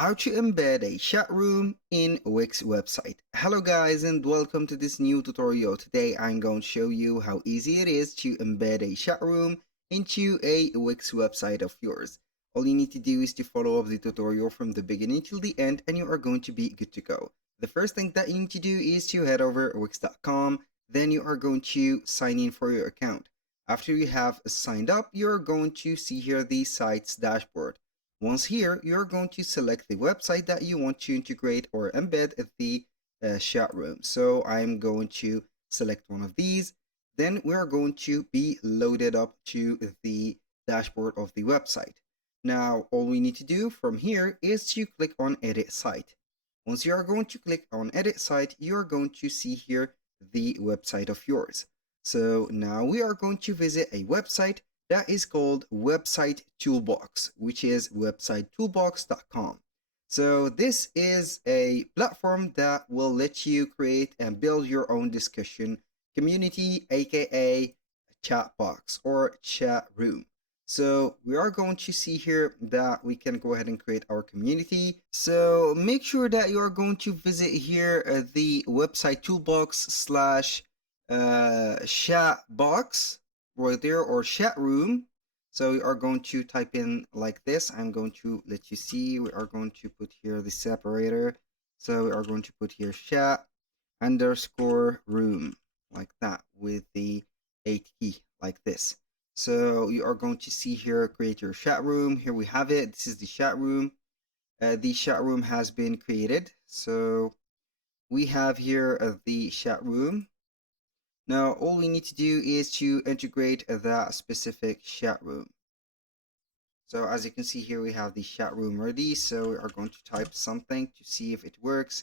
how to embed a chat room in Wix website. Hello guys and welcome to this new tutorial. Today I'm going to show you how easy it is to embed a chat room into a Wix website of yours. All you need to do is to follow up the tutorial from the beginning till the end and you are going to be good to go. The first thing that you need to do is to head over wix.com. Then you are going to sign in for your account. After you have signed up, you're going to see here the site's dashboard. Once here, you're going to select the website that you want to integrate or embed the chat room. So I'm going to select one of these. Then we are going to be loaded up to the dashboard of the website. Now, all we need to do from here is to click on Edit Site. Once you are going to click on Edit Site, you are going to see here the website of yours. So now we are going to visit a website that is called Website Toolbox, which is websitetoolbox.com. So this is a platform that will let you create and build your own discussion community, aka chat box or chat room. So we are going to see here that we can go ahead and create our community. So make sure that you are going to visit here the website toolbox slash chat box right there, or chat room. So we are going to type in like this. I'm going to let you see. We are going to put here the separator. So we are going to put here chat underscore room like that with the 8 key like this. So you are going to see here, create your chat room. Here we have it. This is the chat room. The chat room has been created. So we have here the chat room. Now, all we need to do is to integrate that specific chat room. So as you can see here, we have the chat room ready. So we are going to type something to see if it works.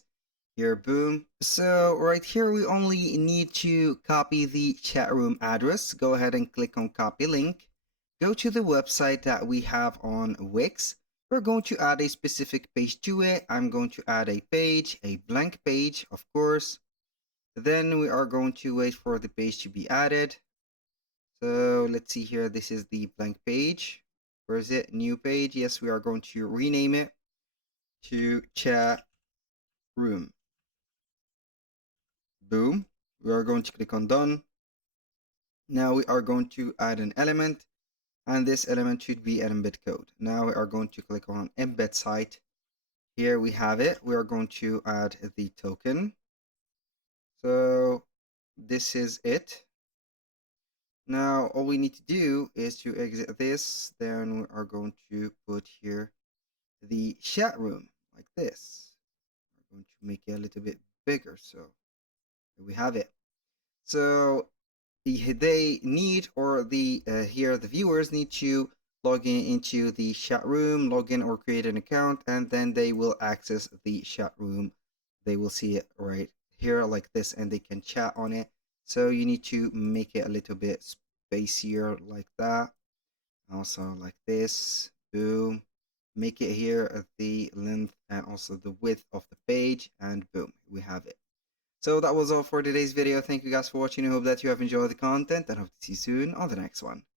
Here, boom. So right here, we only need to copy the chat room address. Go ahead and click on copy link. Go to the website that we have on Wix. We're going to add a specific page to it. I'm going to add a page, a blank page, of course. Then we are going to wait for the page to be added. So let's see here. This is the blank page. Where is it? New page. Yes, we are going to rename it to chat room. Boom. We are going to click on done. Now we are going to add an element, and this element should be an embed code. Now we are going to click on embed site. Here we have it. We are going to add the token. So this is it. Now all we need to do is to exit this. Then we are going to put here the chat room like this. We're going to make it a little bit bigger. So here we have it. So they need, or the here the viewers need to log in into the chat room, log in or create an account, and then they will access the chat room. They will see it right here like this, and they can chat on it. So you need to make it a little bit spacier like that. Also like this. Boom. Make it here the length and also the width of the page, and boom, we have it. So that was all for today's video. Thank you guys for watching. I hope that you have enjoyed the content and hope to see you soon on the next one.